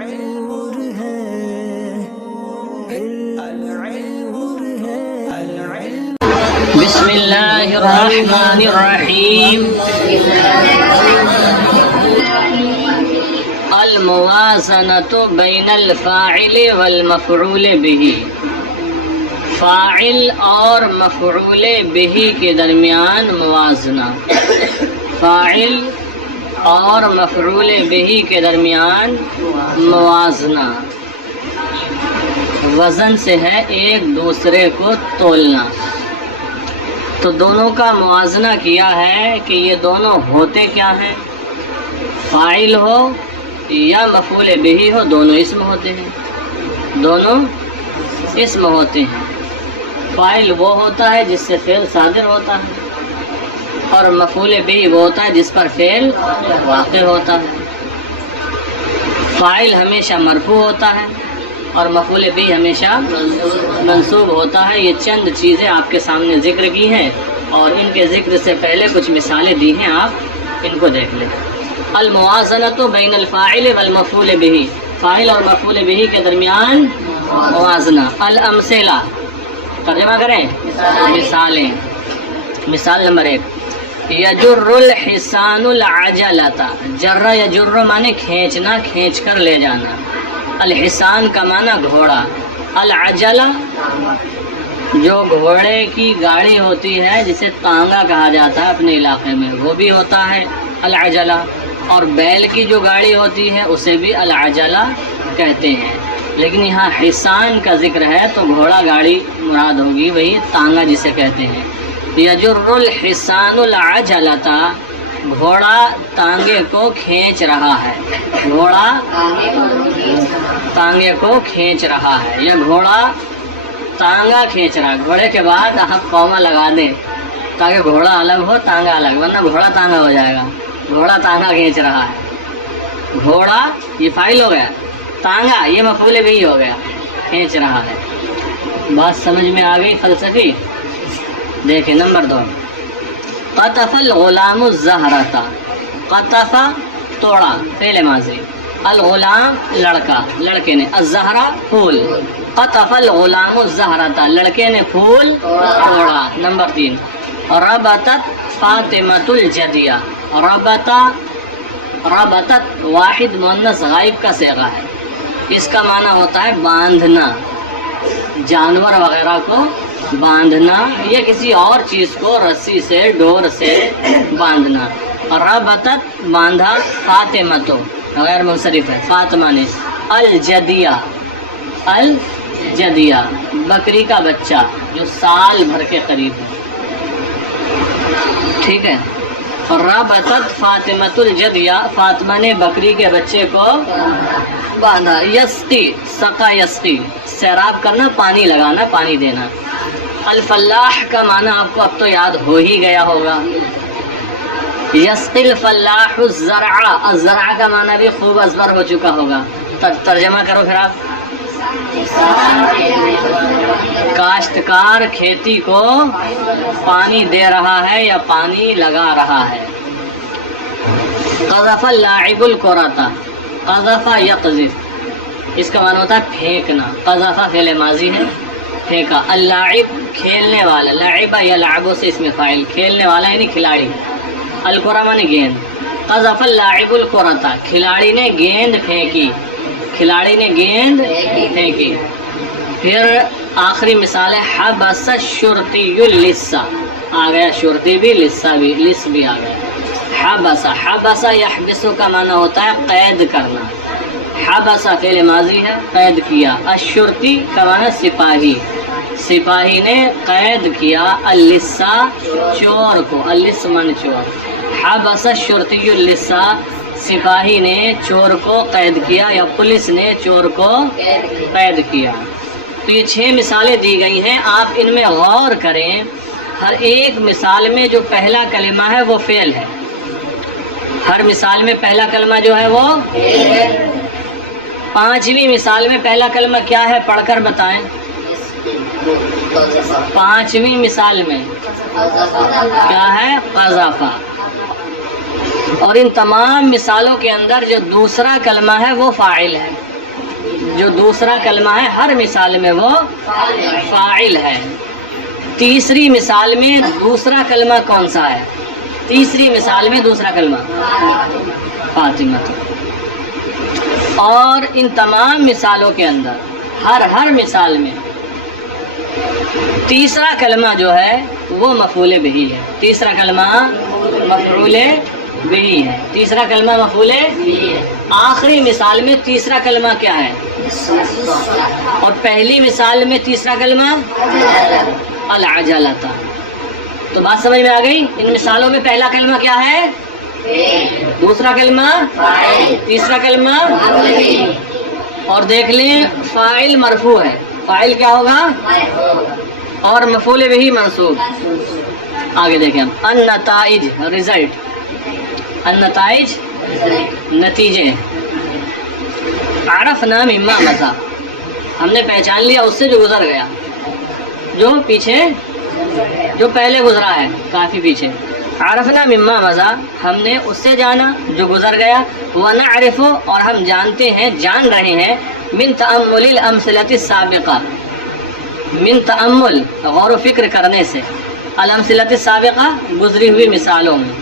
نور ہے بسم اللہ الرحمن الرحیم الموازنۃ بین الفاعل والمفعول به، فاعل اور مفعول به کے درمیان موازنہ، فاعل اور مفعول به کے درمیان موازنہ وزن سے ہے ایک دوسرے کو تولنا۔ تو دونوں کا موازنہ کیا ہے کہ یہ دونوں ہوتے کیا ہیں، فاعل ہو یا مفعول به ہو، دونوں اسم ہوتے ہیں، دونوں اسم ہوتے ہیں۔ فاعل وہ ہوتا ہے جس سے فعل صادر ہوتا ہے، اور مفعول به وہ ہوتا ہے جس پر فعل واقع ہوتا ہے۔ فاعل ہمیشہ مرفوع ہوتا ہے اور مفعول به ہمیشہ منصوب ہوتا ہے۔ یہ چند چیزیں آپ کے سامنے ذکر کی ہیں، اور ان کے ذکر سے پہلے کچھ مثالیں دی ہیں، آپ ان کو دیکھ لیں۔ الموازنۃ بین الفاعل والمفعول به، فاعل اور مفعول به کے درمیان موازنہ۔ الامثلہ، ترجمہ کریں، مثالیں۔ مثال نمبر 1، یجر الحصان العجلۃ، جر یجر مانے کھینچنا، کھینچ کر لے جانا۔ الحصان کا معنی گھوڑا، العجلہ جو گھوڑے کی گاڑی ہوتی ہے جسے تانگا کہا جاتا ہے اپنے علاقے میں، وہ بھی ہوتا ہے العجلہ، اور بیل کی جو گاڑی ہوتی ہے اسے بھی العجلہ کہتے ہیں۔ لیکن یہاں حصان کا ذکر ہے تو گھوڑا گاڑی مراد ہوگی، وہی تانگا جسے کہتے ہیں۔ یجر الحصان العجلۃ، گھوڑا تانگے کو کھینچ رہا ہے، گھوڑا تانگے کو کھینچ رہا ہے، یا گھوڑا تانگا کھینچ رہا ہے۔ گھوڑے کے بعد آپ قوما لگا دیں تاکہ گھوڑا الگ ہو تانگا الگ، ورنہ گھوڑا تانگا ہو جائے گا۔ گھوڑا تانگا کھینچ رہا ہے، گھوڑا یہ فاعل ہو گیا، تانگا یہ مفعول بھی ہو گیا، کھینچ رہا ہے۔ بات سمجھ میں آ گئی فلسفی؟ دیکھیں نمبر 2، قطف الغلام الزہرۃ، قطف توڑا، فعل ماضی، الغلام لڑکا، لڑکے نے، الزہرہ پھول، قطف الغلام الزہرۃ، لڑکے نے پھول توڑا۔ نمبر 3، ربطت فاطمۃ الجدیہ، ربطت واحد مؤنث غائب کا صیغہ ہے، اس کا معنی ہوتا ہے باندھنا، جانور وغیرہ کو باندھنا یا کسی اور چیز کو رسی سے، ڈور سے باندھنا۔ ربطت باندھا، فاطمۃ غیر منصرف ہے، فاطمہ نے، الجدیہ، الجدیہ بکری کا بچہ جو سال بھر کے قریب ہے، ٹھیک ہے۔ ربطت فاطمۃ الجدیہ، فاطمہ نے بکری کے بچے کو باندھا۔ یسقی، سقا یسقی، سیراب کرنا، پانی لگانا، پانی دینا۔ الفلاح کا معنی آپ کو اب تو یاد ہو ہی گیا ہوگا، یسقی الفلاح الزرع، الزرع کا معنی بھی خوب ازبر ہو چکا ہوگا۔ ترجمہ کرو پھر آپ۔ کاشتکار کھیتی کو پانی دے رہا ہے یا پانی لگا رہا ہے۔ قذف اللاعب الکرۃ، قذف یقذف، اس کا معنی ہوتا ہے پھینکنا، قذف فعل ماضی ہے، پھینکا۔ اللاعب کھیلنے والا، لعب یلعب سے اس میں فاعل، کھیلنے والا یعنی کھلاڑی، الکرہ معنی گیند۔ قذف اللاعب الکرۃ، کھلاڑی نے گیند پھینکی، کھلاڑی نے گیند پھینکی۔ پھر آخری مثال ہے حبس الشرطی اللص، آ گیا شرطی بھی، لص بھی، لص بھی آ گیا۔ حبس، حبس یحبس کا معنی ہوتا ہے قید کرنا، حبس فعل ماضی ہے، قید کیا۔ الشرطی کا معنی سپاہی، سپاہی نے قید کیا، اللص چور کو، اللص من چور۔ حبس الشرطی اللص، سپاہی نے چور کو قید کیا یا پولیس نے چور کو قید کیا۔ تو یہ 6 مثالیں دی گئی ہیں، آپ ان میں غور کریں۔ ہر ایک مثال میں جو پہلا کلمہ ہے وہ فعل ہے، ہر مثال میں پہلا کلمہ جو ہے وہ 5ویں مثال میں پہلا کلمہ کیا ہے، پڑھ کر بتائیں۔ 5ویں مثال میں کیا ہے، قذف۔ اور ان تمام مثالوں کے اندر جو دوسرا کلمہ ہے وہ فاعل ہے، جو دوسرا کلمہ ہے ہر مثال میں وہ فاعل ہے. تیسری مثال میں دوسرا کلمہ کون سا ہے؟ تیسری مثال میں دوسرا کلمہ فاطمہ. اور ان تمام مثالوں کے اندر ہر مثال میں تیسرا کلمہ جو ہے وہ مفعول بہ ہے. تیسرا کلمہ مفعول بہ ہے. تیسرا کلمہ مفعول ہے. آخری مثال میں تیسرا کلمہ کیا ہے؟ اور پہلی مثال میں تیسرا کلمہ العجلۃ. تو بات سمجھ میں آ گئی؟ ان مثالوں میں پہلا کلمہ کیا ہے؟ دوسرا کلمہ تیسرا کلمہ. اور دیکھ لیں فاعل مرفوع ہے. فاعل کیا ہوگا؟ اور مفعول بہ منصوب. آگے دیکھیں النتائج رزلٹ. النتائج نتیجے. عرفنا مما مضى ہم نے پہچان لیا اس سے جو گزر گیا، جو پیچھے جو پہلے گزرا ہے کافی پیچھے. عرفنا مما مضى ہم نے اس سے جانا جو گزر گیا. ونعرف اور ہم جانتے ہیں جان رہے ہیں من تأمل الامثلة السابقہ من تأمل غور و فکر کرنے سے الامثلة السابقہ گزری ہوئی مثالوں میں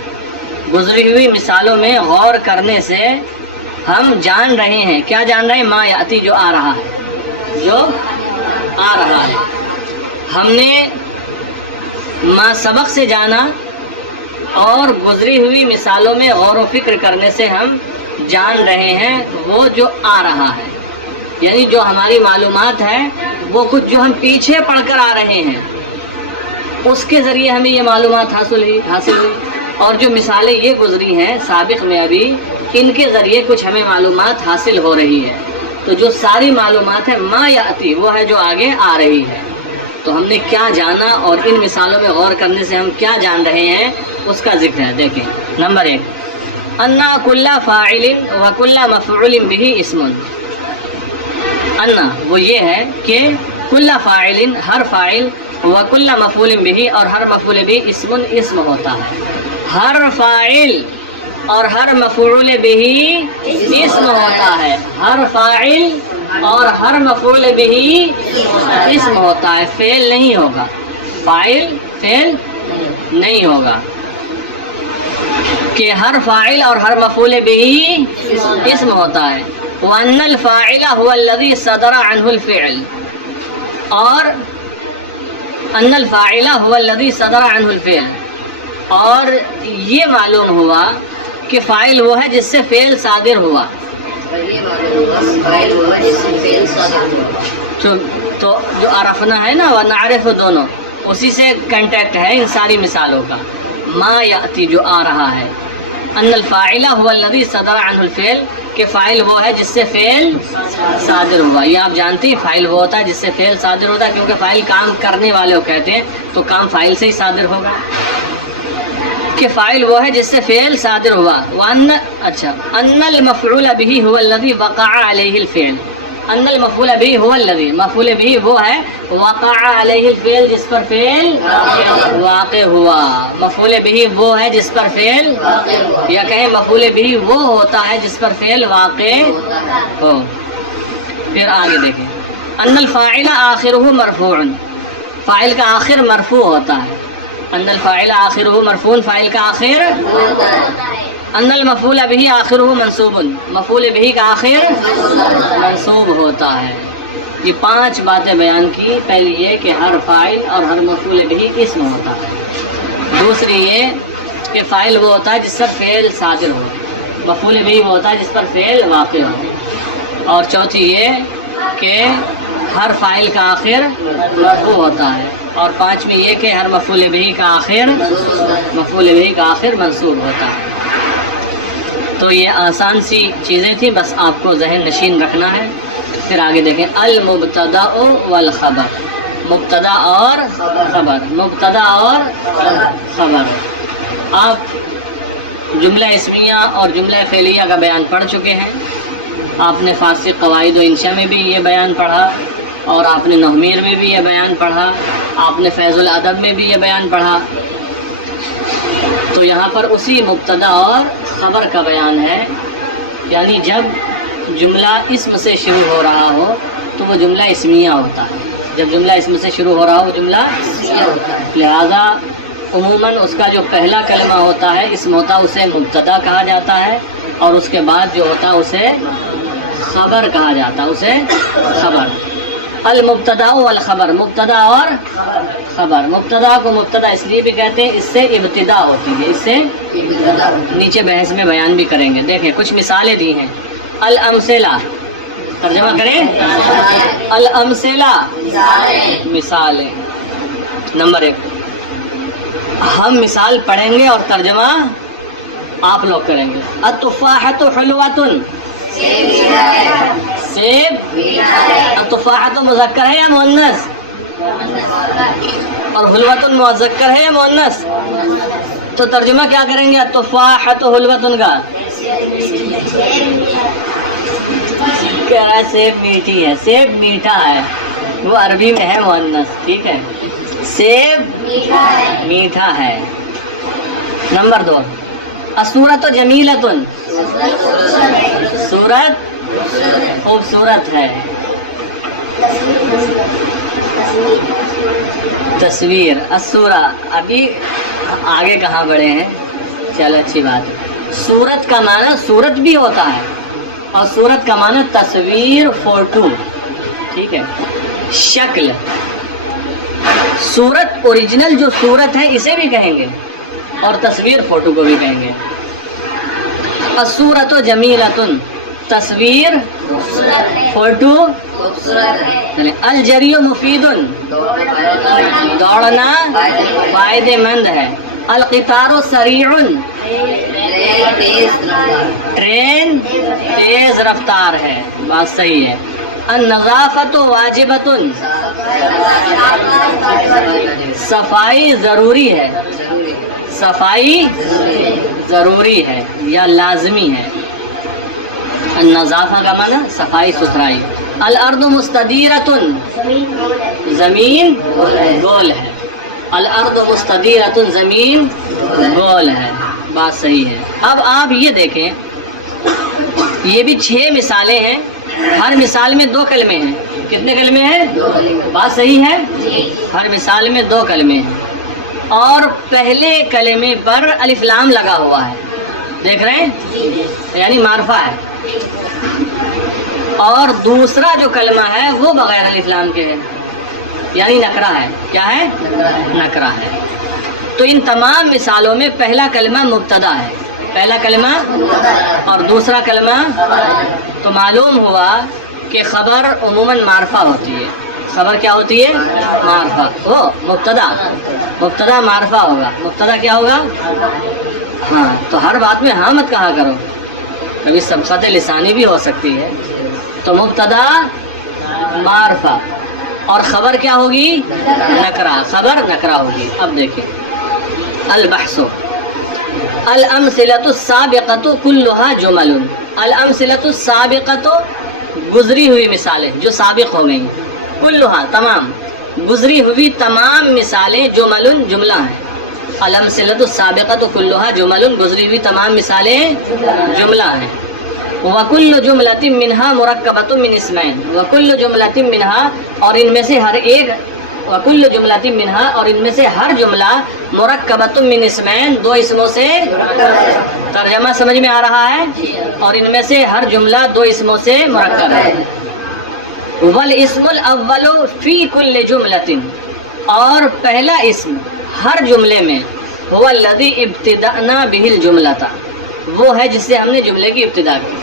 گزری ہوئی مثالوں میں غور کرنے سے ہم جان رہے ہیں. کیا جان رہے ہیں؟ ما یاتی جو آ رہا ہے جو آ رہا ہے. ہم نے ما سبق سے جانا اور گزری ہوئی مثالوں میں غور و فکر کرنے سے ہم جان رہے ہیں وہ جو آ رہا ہے. یعنی جو ہماری معلومات ہے وہ کچھ جو ہم پیچھے پڑھ کر آ رہے ہیں اس کے ذریعے ہمیں یہ معلومات حاصل ہوئی. اور جو مثالیں یہ گزری ہیں سابق میں ابھی ان کے ذریعے کچھ ہمیں معلومات حاصل ہو رہی ہے. تو جو ساری معلومات ہے ما یاتی وہ ہے جو آگے آ رہی ہے. تو ہم نے کیا جانا اور ان مثالوں میں غور کرنے سے ہم کیا جان رہے ہیں اس کا ذکر ہے. دیکھیں نمبر 1 انا کل فاعل و کل مفعول به اسم. انا وہ یہ ہے کہ کل فاعل ہر فاعل و کل مفعول به اور ہر مفعول به اسم ہوتا ہے. ہر فاعل اور ہر مفعول به اسم ہوتا ہے. ہر فاعل اور ہر مفعول به اسم ہوتا ہے. فعل نہیں ہوگا. فعل نہیں ہوگا کہ ہر فاعل اور ہر مفعول به اسم ہوتا ہے. وَأَنَّ الْفَاعِلَ هُوَ الَّذِي صَدَرَ عَنْهُ الْفِعْلُ اور أَنَّ الْفَاعِلَ هُوَ الَّذِي صَدَرَ عَنْهُ الْفِعْلُ اور یہ معلوم ہوا کہ فاعل وہ ہے جس سے فعل صادر ہوا. تو جو عرفنا ہے نا ونعرف دونوں اسی سے کنٹیکٹ ہے ان ساری مثالوں کا. ما یاتی جو آ رہا ہے. ان الفاعل هو الذي صدر عنه الفعل کہ فاعل وہ ہے جس سے فعل صادر ہوا. یہ آپ جانتے ہیں فاعل وہ ہوتا ہے جس سے فعل صادر ہوتا ہے کیونکہ فاعل کام کرنے والے کو کہتے ہیں تو کام فاعل سے ہی صادر ہوگا. کہ فاعل وہ ہے جس سے فعل صادر ہوا. ان المفعول به هو الذي وقع عليه الفعل. ان المفعول به هو الذي مفعول به وہ ہے وقع عليه الفعل جس پر فعل واقع ہوا. مفعول به وہ ہے جس پر فعل یا کہیں مفعول به وہ ہوتا ہے جس پر فعل واقع ہو. پھر آگے دیکھیں ان الفاعل آخرہ مرفوع. فاعل کا آخر مرفوع ہوتا ہے. ان الفاعل آخرہ مرفوع فاعل کا آخر. ان المفعول به آخرہ منصوب مفعول به کا آخر منصوب ہوتا ہے. یہ 5 باتیں بیان کی. پہلی یہ کہ ہر فاعل اور ہر مفعول به اسم ہوتا ہے. دوسری یہ کہ فاعل وہ ہوتا ہے جس پر فعل صادر ہو. مفعول به وہ ہوتا ہے جس پر فعل واقع ہو. اور چوتھی یہ کہ ہر فاعل کا آخر مرفوع ہوتا ہے. اور 5ویں یہ کہ ہر مفعول به کا آخر منصوب ہوتا ہے. تو یہ آسان سی چیزیں تھیں بس آپ کو ذہن نشین رکھنا ہے. پھر آگے دیکھیں المبتدا والخبر. مبتدا اور خبر. مبتدا اور خبر. آپ جملہ اسمیہ اور جملہ فعلیہ کا بیان پڑھ چکے ہیں. آپ نے فارسی قواعد و انشاء میں بھی یہ بیان پڑھا اور آپ نے نحمیر میں بھی یہ بیان پڑھا. آپ نے فیض الادب میں بھی یہ بیان پڑھا. تو یہاں پر اسی مبتدا اور خبر کا بیان ہے. یعنی جب جملہ اسم سے شروع ہو رہا ہو تو وہ جملہ اسمیہ ہوتا ہے. جب جملہ اسم سے شروع ہو رہا ہو جملہ اسمیہ ہوتا ہے. لہذا عموماً اس کا جو پہلا کلمہ ہوتا ہے اسم ہوتا ہے اسے مبتدا کہا جاتا ہے, اور اس کے بعد جو ہوتا ہے اسے خبر کہا جاتا ہے, اسے خبر. المبتدا والخبر, مبتدا اور خبر. مبتدا کو مبتدا اس لیے بھی کہتے ہیں اس سے ابتدا ہوتی ہے, اس سے نیچے بحث میں بیان بھی کریں گے. دیکھیں کچھ مثالیں دی ہیں. الامثلہ, ترجمہ کریں. الامثلہ مثالیں. نمبر 1, ہم مثال پڑھیں گے اور ترجمہ آپ لوگ کریں گے. التفاحۃ حلوۃ, سیب. التفاحۃ مذکر ہے یا مؤنث؟ اور حلوۃ مذکر ہے یا مؤنث؟ تو ترجمہ کیا کریں گے التفاحۃ حلوۃ کا؟ کہہ رہا ہے سیب میٹھی ہے, سیب میٹھا ہے, وہ عربی میں ہے مؤنث. ٹھیک ہے, سیب میٹھا ہے. نمبر 2, الصورۃ جمیلۃ, صورت خوبصورت ہے. تصویر. الصورہ, ابھی آگے کہاں بڑھے ہیں, چلو اچھی بات ہے. صورت کا معنی صورت بھی ہوتا ہے اور صورت کا معنی تصویر, فوٹو. ٹھیک ہے, شکل. صورت اوریجنل جو صورت ہے اسے بھی کہیں گے اور تصویر فوٹو کو بھی کہیں گے. الصورۃ جمیلۃ, تصویر فوٹو. الجری مفید, دوڑنا فائدے مند ہے. القطار سریع, ٹرین تیز رفتار ہے. بات صحیح ہے. النظافۃ واجبۃ, صفائی ضروری ہے. صفائی ضروری ہے یا لازمی ہے. النظافہ کا معنی صفائی ستھرائی. الارض مستدیرۃ, زمین گول ہے. الارض مستدیرۃ, زمین گول ہے. بات صحیح ہے. اب آپ یہ دیکھیں, یہ بھی 6 مثالیں ہیں. ہر مثال میں 2 کلمے ہیں. کتنے کلمے ہیں؟ بات صحیح ہے. ہر مثال میں 2 کلمے ہیں اور پہلے کلمے پر الف لام لگا ہوا ہے. دیکھ رہے ہیں, یعنی معرفہ ہے. اور دوسرا جو کلمہ ہے وہ بغیر الف لام کے ہے, یعنی نکرہ ہے. کیا ہے؟ نکرہ ہے. تو ان تمام مثالوں میں پہلا کلمہ مبتدا ہے, پہلا کلمہ اور دوسرا کلمہ. تو معلوم ہوا کہ خبر عموماً معرفہ ہوتی ہے. خبر کیا ہوتی ہے؟ معرفہ. وہ مبتدا معرفہ ہوگا. مبتدا کیا ہوگا؟ ہاں. تو ہر بات میں ہاں مت کہا کرو, کبھی سبقت لسانی بھی ہو سکتی ہے. تو مبتدا معرفہ اور خبر کیا ہوگی؟ نکرہ. خبر نکرہ ہوگی. اب دیکھیں البحث. الامثلۃ السابقۃ کلھا جمل. الامثلۃ السابقۃ, گزری ہوئی مثالیں جو سابق ہو گئیں. کلھا, تمام, گزری ہوئی تمام مثالیں. جمل, جملہ ہیں. الامثلۃ السابقۃ کلھا جمل, گزری ہوئی تمام مثالیں جملہ ہیں. وکل جملۃ منہا مرکبۃ من اسمین. وکل جملۃ منہا, اور ان میں سے ہر ایک. وکل جملۃ منہا, اور ان میں سے ہر جملہ. مرکبۃ من اسمین, 2 اسموں سے. ترجمہ سمجھ میں آ رہا ہے. اور ان میں سے ہر جملہ 2 اسموں سے مرکب ہے. والاسم الاول فی کل جملۃ, اور پہلا اسم ہر جملے میں. هو الذی ابتدأنا به الجملۃ, وہ ہے جس سے ہم نے جملے کی ابتدا کی.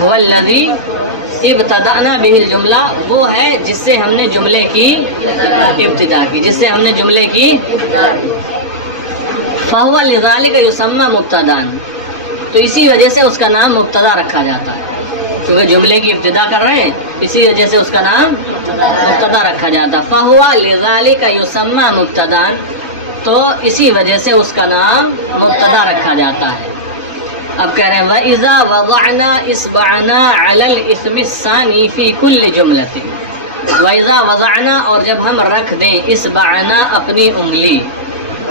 هو الذی ابتدأنا به الجملہ, وہ ہے جس سے ہم نے جملے کی ابتدا کی, جس سے ہم نے جملے کی. فهو لذلك يسمى مبتدا, تو اسی وجہ سے اس کا نام مبتدا رکھا جاتا ہے. کیونکہ جملے کی ابتدا کر رہے ہیں, اسی وجہ سے اس کا نام مبتدا رکھا جاتا. فهو لذلك يسمى مبتدا, تو اسی وجہ سے اس کا نام مبتدا رکھا جاتا ہے. اب کہہ رہے ہیں وَإِذَا وَضَعْنَا إِصْبَعَنَا عَلَى الْإِثْمِ الثَّانِي فِي كُلِّ جُمْلَةٍ. وَإِذَا وَضَعْنَا, اور جب ہم رکھ دیں, إِصْبَعَنَا, اپنی انگلی,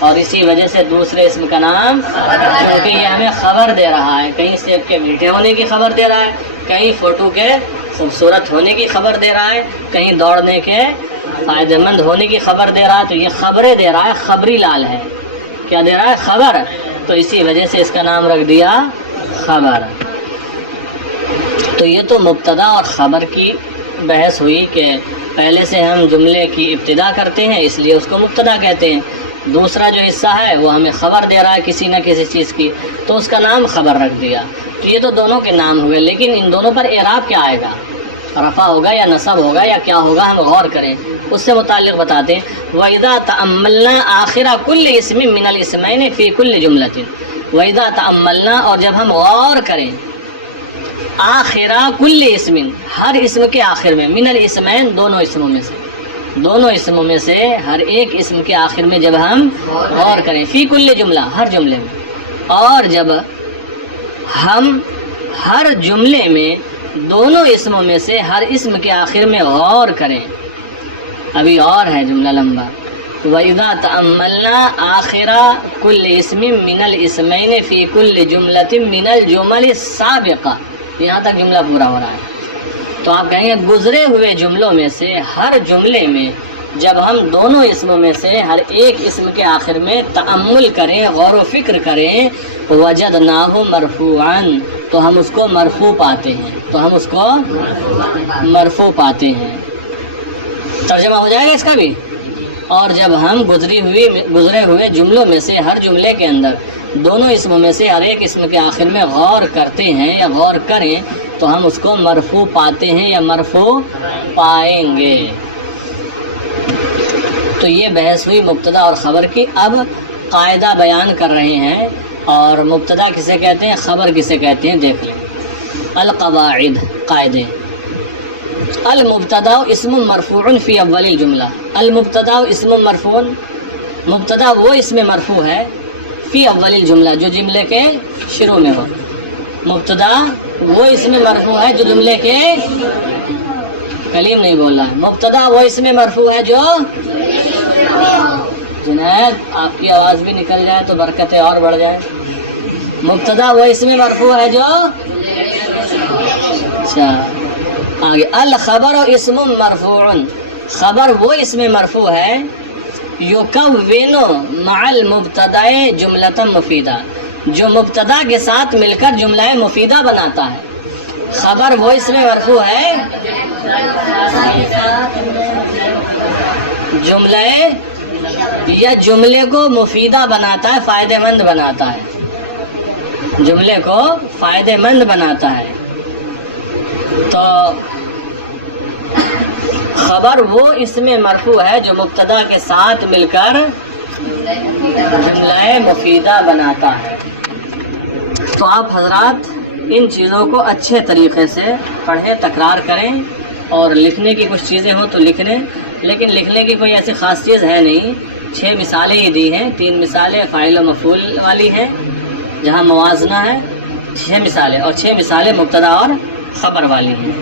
اور اسی وجہ سے دوسرے اسم کا نام، کیونکہ یہ ہمیں خبر دے رہا ہے، کہیں سیب کے میٹھے ہونے کی خبر دے رہا ہے، کہیں فوٹو کے خوبصورت ہونے کی خبر دے رہا ہے، کہیں دوڑنے کے فائدہ مند ہونے کی خبر دے رہا ہے، تو یہ خبریں دے رہا ہے، خبری لال ہے، کیا دے رہا ہے؟ خبر، تو اسی وجہ سے اس کا نام رکھ دیا خبر۔ تو یہ تو مبتدا اور خبر کی بحث ہوئی کہ پہلے سے ہم جملے کی ابتدا کرتے ہیں اس لیے اس کو مبتدا کہتے ہیں، دوسرا جو حصہ ہے وہ ہمیں خبر دے رہا ہے کسی نہ کسی چیز کی، تو اس کا نام خبر رکھ دیا۔ تو یہ تو دونوں کے نام ہوئے، لیکن ان دونوں پر اعراب کیا آئے گا؟ رفع ہوگا یا نصب ہوگا یا کیا ہوگا؟ ہم غور کریں، اس سے متعلق بتاتے ہیں۔ وَإِذَا تَأَمَّلْنَا آخِرَ كُلِّ اسْمٍ مِّنَ الْاسْمَيْنِ فِي كُلِّ جُمْلَةٍ، وَإِذَا تَأَمَّلْنَا، اور جب ہم غور کریں، آخرہ کل اسم، ہر اسم کے آخر میں، من الاسمین، دونوں اسموں میں سے، دونوں اسموں میں سے ہر ایک اسم کے آخر میں جب ہم غور کریں، فی کل جملہ، ہر جملے میں، اور جب ہم ہر جملے میں دونوں اسموں میں سے ہر اسم کے آخر میں غور کریں، ابھی اور ہے جملہ لمبا، وَإِذَا تَأَمَّلْنَا آخِرَ كُلِّ اسْمٍ مِّنَ الْاسْمَيْنِ فِي كُلِّ جُمْلَةٍ مِّنَ الْجُمَلِ السَّابِقَةِ، یہاں تک جملہ پورا ہو رہا ہے۔ تو آپ کہیں گے گزرے ہوئے جملوں میں سے ہر جملے میں جب ہم دونوں اسموں میں سے ہر ایک اسم کے آخر میں تأمل کریں، غور و فکر کریں، وجدناہ مرفوعا، تو ہم اس کو مرفوع پاتے ہیں، تو ہم اس کو مرفوع پاتے ہیں۔ ترجمہ ہو جائے گا اس کا بھی۔ اور جب ہم گزرے ہوئے جملوں میں سے ہر جملے کے اندر دونوں اسموں میں سے ہر ایک اسم کے آخر میں غور کرتے ہیں یا غور کریں تو ہم اس کو مرفوع پاتے ہیں یا مرفوع پائیں گے۔ تو یہ بحث ہوئی مبتدا اور خبر کی۔ اب قاعدہ بیان کر رہے ہیں، اور مبتدا کسے کہتے ہیں، خبر کسے کہتے ہیں، دیکھ لیں۔ القواعد، قاعدے۔ المبتدا اسم مرفوع فی اول الجملہ، المبتدا اسم مرفوع، مبتدا وہ اسم مرفوع ہے فی اول الجملہ، جو جملے کے شروع میں ہو۔ مبتدا وہ اسم مرفوع ہے جو جملے کے، کلیم نہیں بول رہا ہے، مبتدا وہ اسم مرفوع ہے جو، جنید آپ کی آواز بھی نکل جائے تو برکتیں اور بڑھ جائے۔ مبتدا وہ اسم مرفوع ہے جو، اچھا آگے، الخبر اسم مرفوع، خبر وہ اسم مرفوع ہے یکون مع المبتدا جملۃ مفیدہ، جو مبتدا کے ساتھ مل کر جملہ مفیدہ بناتا ہے۔ خبر وہ اسم مرفوع ہے جملہ یا جملے کو مفیدہ بناتا ہے، فائدہ مند بناتا ہے، جملے کو فائدہ مند بناتا ہے۔ تو خبر وہ اسم مرفوع ہے جو مبتدا کے ساتھ مل کر جملہ مفیدہ بناتا ہے۔ تو آپ حضرات ان چیزوں کو اچھے طریقے سے پڑھیں، تکرار کریں، اور لکھنے کی کچھ چیزیں ہوں تو لکھ لیں، لیکن لکھنے کی کوئی ایسی خاص چیز ہے نہیں۔ 6 مثالیں ہی دی ہیں، 3 مثالیں فاعل و مفعول والی ہیں جہاں موازنہ ہے، 6 مثالیں، اور 6 مثالیں مبتدا اور خبر والی ہیں۔